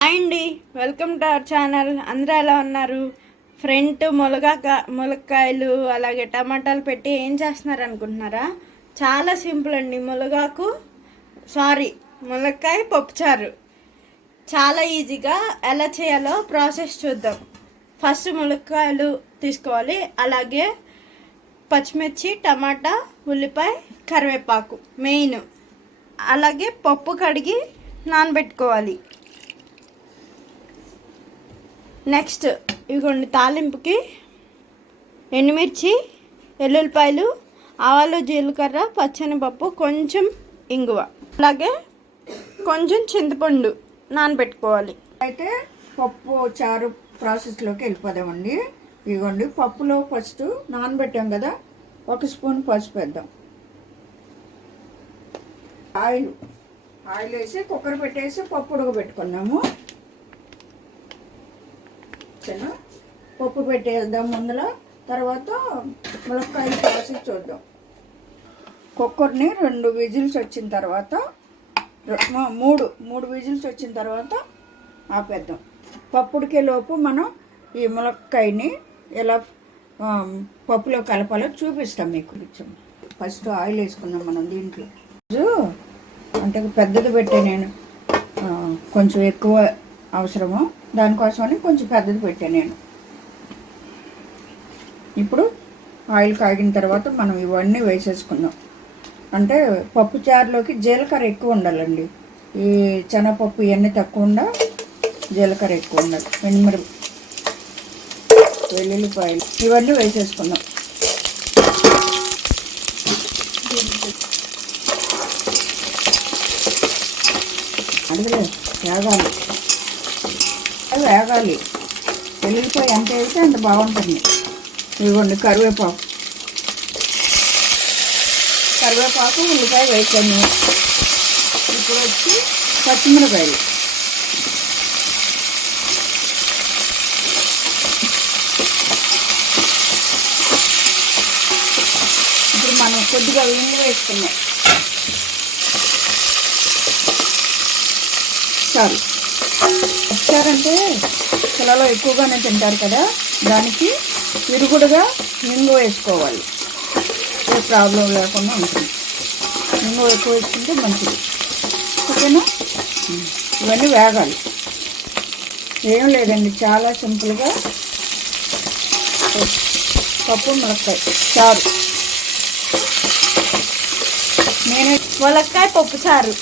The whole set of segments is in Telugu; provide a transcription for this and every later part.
హాయ్ అండి వెల్కమ్ టు అవర్ ఛానల్. అందరూ ఎలా ఉన్నారు? ఫ్రంట్ ములగాక ములక్కాయలు అలాగే టమాటాలు పెట్టి ఏం చేస్తున్నారు అనుకుంటున్నారా? చాలా సింపుల్ అండి. ములగాకు సారీ ములక్కాయ పప్పుచారు. చాలా ఈజీగా ఎలా చేయాలో ప్రాసెస్ చూద్దాం. ఫస్ట్ ములక్కాయలు తీసుకోవాలి. అలాగే పచ్చిమిర్చి టమాటా ఉల్లిపాయ కరివేపాకు మెయిన్. అలాగే పప్పు కడిగి నానబెట్టుకోవాలి. నెక్స్ట్ ఇదిగోండి తాలింపుకి ఎండుమిర్చి ఎల్లుల్లిపాయలు ఆవాలు జీలకర్ర పచ్చనిపప్పు కొంచెం ఇంగువ. అలాగే కొంచెం చింతపండు నానబెట్టుకోవాలి. అయితే పప్పు చారు ప్రాసెస్లోకి వెళ్ళిపోదామండి. ఇదిగోండి పప్పులో ఫస్ట్ నానబెట్టాం కదా ఒక స్పూన్ పసుపు వేద్దాం. ఆయిల్ ఆయిల్ వేసి కుక్కర్ పెట్టేసి పప్పు ఉడకబెట్టుకున్నాము. వచ్చాను పప్పు పెట్టేద్దాం ముందులో. తర్వాత ములక్కాయలు ప్రాసెస్ చూద్దాం. కుక్కర్ని రెండు విజిల్స్ వచ్చిన తర్వాత మూడు మూడు విజిల్స్ వచ్చిన తర్వాత ఆపేద్దాం. పప్పుడికే లోపు మనం ఈ ములక్కాయని ఎలా పప్పులో కలపాలో చూపిస్తాం మీకు. కొంచెం ఫస్ట్ ఆయిల్ వేసుకుందాం మనం దీంట్లో. అంటే పెద్దది పెట్టే నేను కొంచెం ఎక్కువ అవసరము దానికోసమని కొంచెం పెద్దది పెట్టాను నేను. ఇప్పుడు ఆయిల్ కాగిన తర్వాత మనం ఇవన్నీ వేసేసుకుందాం. అంటే పప్పు చారులోకి జీలకర్ర ఎక్కువ ఉండాలండి. ఈ శనగపప్పు ఇవన్నీ తక్కువ ఉండ జీలకర్ర ఎక్కువ ఉండాలి. ఎండుమిరి వెల్లుల్లిపాయలు ఇవన్నీ వేసేసుకుందాం. అడిగలే వేగాలి వేగాలి. వెల్లుల్లిపాయ ఎంత వేస్తే అంత బాగుంటుంది. ఇవ్వండి కరివేపాకు. కరివేపాకు ఉల్లిపాయ వేసాను. ఇప్పుడు వచ్చి పచ్చిమిరపాయలు ఇప్పుడు మనం కొద్దిగా ఇంగు వేసుకున్నాం చాలు. ఇచ్చారంటే పిల్లలు ఎక్కువగానే తింటారు కదా దానికి విరుగుడుగా నింగు వేసుకోవాలి. ఏ ప్రాబ్లం లేకుండా ఉంటుంది. నింగు ఎక్కువ వేసుకుంటే మంచిది. ఓకేనా? ఇవన్నీ వేగాలి. ఏం లేదండి చాలా సింపుల్గా పప్పు ములక్కాయ చారు. నేనే ములక్కాయ పప్పుచారు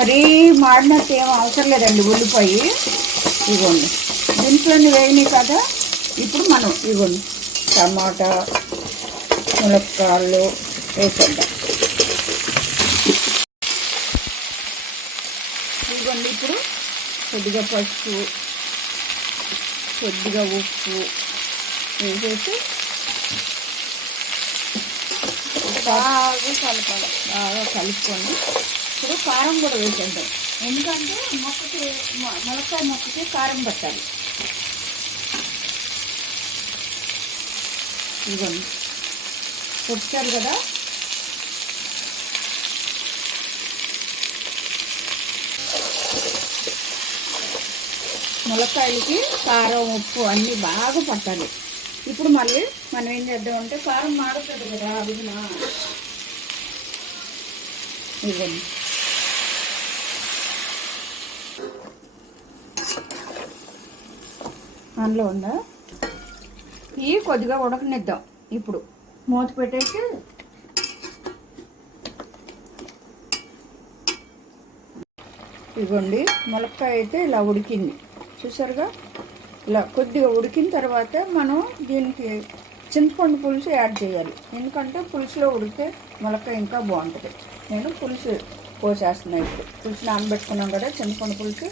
మరీ మాడినట్టు ఏం అవసరం లేదండి ఉల్లిపాయ. ఇవ్వండి దీంట్లోని వేయని కదా ఇప్పుడు మనం ఇవ్వండి టమాటా ములక్కాయలు వేసేద్దాం. ఇవ్వండి ఇప్పుడు కొద్దిగా పసుపు కొద్దిగా ఉప్పు వేసేసి బాగా కలపాలి బాగా కలుపుకోండి. ఇప్పుడు కారం కూడా వేసేద్దాం ఎందుకంటే మొక్కకి మొలకాయ మొక్కకి కారం పట్టాలి. ఇదిగోండి. వచ్చారు కదా? ములక్కాయలకి కారం ఉప్పు అన్నీ బాగా పట్టాలి. ఇప్పుడు మళ్ళీ మనం ఏం చేద్దామంటే కారం మారుతుంది కదా అదిగినా ఇవ్వండి అందులో ఉందా? ఇవి కొద్దిగా ఉడకనిద్దాం. ఇప్పుడు మూత పెట్టేసి ఇవ్వండి. ములక్కాయ అయితే ఇలా ఉడికింది. చూసారుగా? ఇలా కొద్దిగా ఉడికిన తర్వాత మనం దీనికి చింతపండు పులుసు యాడ్ చేయాలి. ఎందుకంటే పులుసులో ఉడికితే ములక్కాయ ఇంకా బాగుంటుంది. నేను పులుసు పోసేస్తున్నాను ఇప్పుడు. పులుసు నానబెట్టుకున్నాం కదా చింతపండు పులుసు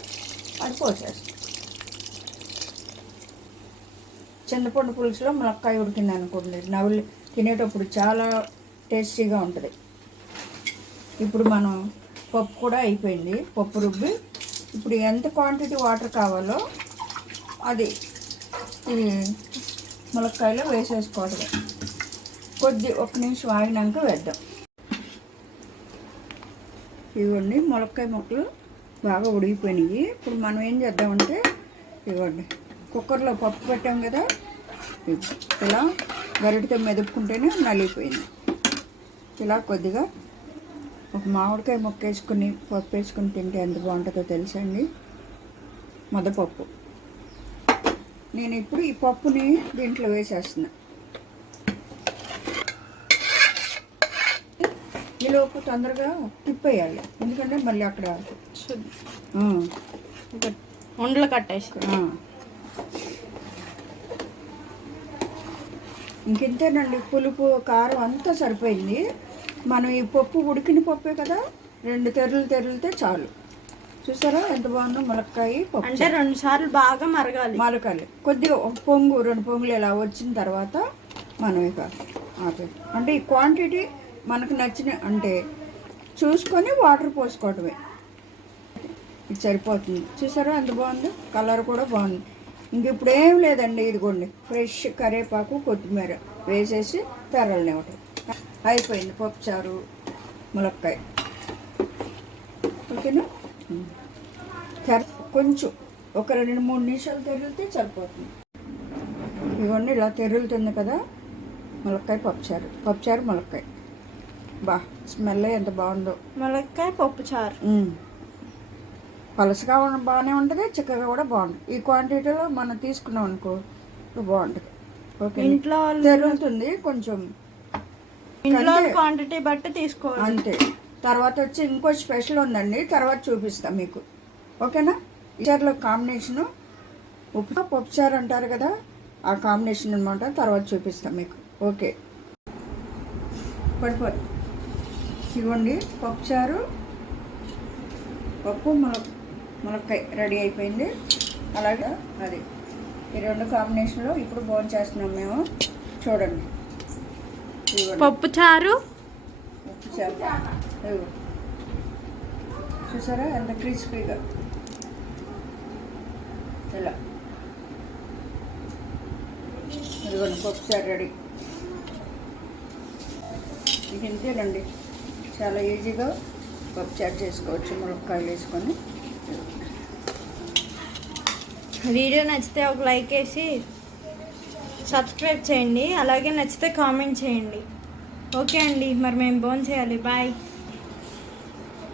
అది పోసేస్తాను చింతపండు పులుసులో ములక్కాయ ఉడికింది అనుకోండి. నవ్వులు తినేటప్పుడు చాలా టేస్టీగా ఉంటుంది. ఇప్పుడు మనం పప్పు కూడా అయిపోయింది. పప్పు రుబ్బి ఇప్పుడు ఎంత క్వాంటిటీ వాటర్ కావాలో అది ఈ ములక్కాయలో వేసేసుకోవడం కొద్ది ఒక నిమిషం ఆగినాక వేద్దాం. ఇవ్వండి ములక్కాయ ముక్కలు బాగా ఉడికిపోయినాయి. ఇప్పుడు మనం ఏం చేద్దామంటే ఇవ్వండి. కుక్కర్లో పప్పు పెట్టాం కదా ఇలా గరిటతో మెదుపుకుంటేనే నలిగిపోయింది. ఇలా కొద్దిగా ఒక మామిడికాయ ముక్క వేసుకుని పప్పు వేసుకుని తింటే ఎంత బాగుంటుందో తెలుసండి ముద్దపప్పు. నేను ఇప్పుడు ఈ పప్పుని దీంట్లో వేసేస్తున్నా. ఈలోపు తొందరగా తిప్పేయాలి. ఎందుకంటే మళ్ళీ అక్కడ ఉండలు కట్టేసి. ఇంకెంతేనండి పులుపు కారం అంతా సరిపోయింది. మనం ఈ పప్పు ఉడికిన పప్పే కదా రెండు తెరలు తెరిలితే చాలు. చూసారా ఎంత బాగుందో ములక్కాయ పప్పు. అంటే రెండు సార్లు బాగా మరగాలి. మలకాలి కొద్దిగా ఒక పొంగు రెండు పొంగులు ఇలా వచ్చిన తర్వాత మనం ఇక అంటే ఈ క్వాంటిటీ మనకు నచ్చిన అంటే చూసుకొని వాటర్ పోసుకోవటమే. ఇది సరిపోతుంది. చూసారా ఎంత బాగుంది? కలర్ కూడా బాగుంది. ఇంక ఇప్పుడు ఏం లేదండి ఇదిగోండి ఫ్రెష్ కరివేపాకు కొత్తిమీర వేసేసి తెరలనివ్వటం అయిపోయింది పప్పుచారు ములక్కాయ. ఓకేనా? తెర కొంచెం ఒక రెండు మూడు నిమిషాలు తెరిలితే సరిపోతుంది. ఇవన్నీ ఇలా తెరులుతుంది కదా ములక్కాయ పప్పుచారు పప్పుచారు ములక్కాయ. బా స్మెల్ ఎంత బాగుందో. ములక్కాయ పప్పు చారు మ్మ్. పలసగా బాగానే ఉంటుంది చిక్కగా కూడా బాగుంటుంది. ఈ క్వాంటిటీలో మనం తీసుకున్నాం అనుకో బాగుంటుంది. ఓకే ఇంట్లో తెరులుతుంది కొంచెం. ఇంట్లో. క్వాంటిటీ బట్టి తీసుకోవాలి. అంతే. తర్వాత వచ్చి ఇంకో స్పెషల్ ఉందండి తర్వాత చూపిస్తాం మీకు. ఓకేనా? ఇచర్లో కాంబినేషను ఉప్పు పప్పుచారు అంటారు కదా ఆ కాంబినేషన్ అనమాట తర్వాత చూపిస్తాం మీకు. ఓకే. పడిపోదు ఇవ్వండి పప్పుచారు పప్పు ముల ములక్కాయ రెడీ అయిపోయింది. అలాగే అది ఈ రెండు కాంబినేషన్లో ఇప్పుడు భోజనం చేస్తున్నాం మేము. చూడండి. పప్పు చారు? చేప ఇదిగో. చూసారా? ఎంత క్రిస్పీగా ఇలా. ఇదిగోండి పప్పు చారు రెడీ. ఇది ఇంతేనండి. చాలా ఈజీగా పప్పు చారు చేసుకోవచ్చు ములక్కాయలు వేసుకొని. వీడియో నచ్చితే ఒక లైక్ వేసి సబ్స్క్రైబ్ చేయండి. అలాగే నచ్చితే కామెంట్ చేయండి. ఓకే అండి. మరి మేము ఫోన్ చేయాలి. బాయ్.